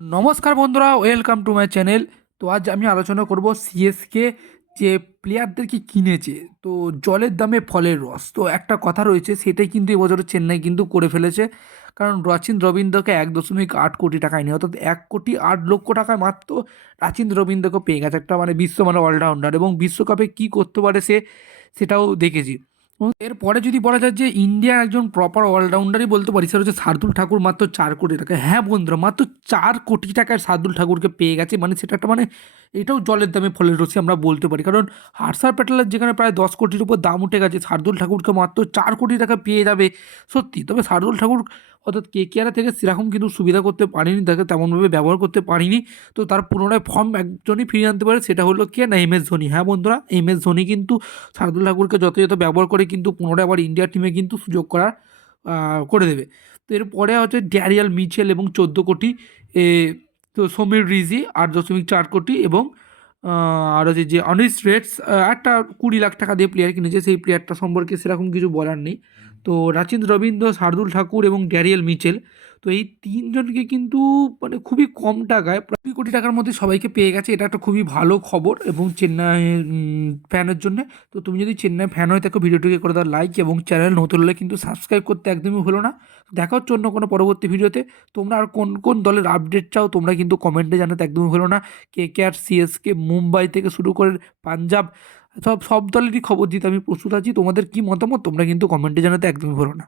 নমস্কার বন্ধুরা, welcome to my channel. তো আজ আমি আলোচনা করব সিএসকে যে প্লেয়ারদেরকে কিনেছে। তো জলের দামে ফলের রস, তো একটা কথা রয়েছে, সেটাই কিন্তু এবছর চেন্নাই কিন্তু করে ফেলেছে। কারণ রাচিন রবীন্দ্রকে 1.8 কোটি টাকায় নিয়ে, অর্থাৎ 1,08,00,000 টাকায় মাত্র রাচিন রবীন্দ্রকে পেয়ে গেছে একটা বিশ্ব অলরাউন্ডার, এবং বিশ্বকাপে কি করতে পারে সেটাও দেখেছি। এবং এরপরে যদি বলা যায় যে ইন্ডিয়ার একজন প্রপার অলরাউন্ডারই বলতে পারি, সেটা হচ্ছে শার্দুল ঠাকুর, মাত্র 4 কোটি টাকা। হ্যাঁ বন্ধুরা, মাত্র 4 কোটি টাকায় শার্দুল ঠাকুরকে পেয়ে গেছে, সেটা একটা এটাও জলের দামে ফলের রসি আমরা বলতে পারি। কারণ হার্ষার প্যাটেলের যেখানে প্রায় 10 কোটির উপর দাম উঠে গেছে, শার্দুল ঠাকুরকে মাত্র 4 কোটি টাকা পেয়ে যাবে। সত্যি, তবে শার্দুল ঠাকুর অর্থাৎ কেকেআর থেকে সেরকম কিন্তু সুবিধা করতে পারিনি, তাকে তেমনভাবে ব্যবহার করতে পারিনি। তো তার পুনরায় ফর্ম একজনই ফিরিয়ে আনতে পারে, সেটা হলো কে না MS ধোনি। হ্যাঁ বন্ধুরা, MS ধোনি কিন্তু শার্দুল ঠাকুরকে যথাযথ ব্যবহার করে কিন্তু পুনরায় আবার ইন্ডিয়ার টিমে কিন্তু সুযোগ করে দেবে। তো এরপরে হচ্ছে ড্যারিয়াল মিচেল এবং 14 কোটি। এ তো সমীর রিজি 8.4 কোটি, এবং আর হচ্ছে যে অনিস রেডস একটা 20 লাখ টাকা দিয়ে প্লেয়ার কিনেছে, সেই প্লেয়ারটা সম্পর্কে সেরকম কিছু বলার নেই। তো রাচিন রবীন্দ্র, শার্দুল ঠাকুর এবং ড্যারিয়াল মিচেল, তো এই তিনজনকে কিন্তু খুবই কম টাকায় প্রায় 2 কোটি টাকার মধ্যে সবাইকে পেয়ে গেছে। এটা একটা খুবই ভালো খবর এবং চেন্নাইয়ের ফ্যানের জন্য। তো তুমি যদি চেন্নাই ফ্যান হয়ে থাকো, ভিডিওটিকে করে দাও লাইক, এবং চ্যানেল নতুন হলে কিন্তু সাবস্ক্রাইব করতে একদমই হলো না। দেখা হচ্ছে অন্য কোনো পরবর্তী ভিডিওতে। তোমরা আর কোন কোন দলের আপডেট চাও তোমরা কিন্তু কমেন্টে জানাতে একদমই হলো না। KKR, CSK, মুম্বাই থেকে শুরু করে পাঞ্জাব, সব সব দলেরই খবর দিতে আমি প্রস্তুত আছি। তোমাদের কি মতামত তোমরা কিন্তু কমেন্টে জানাতে একদমই হলো না।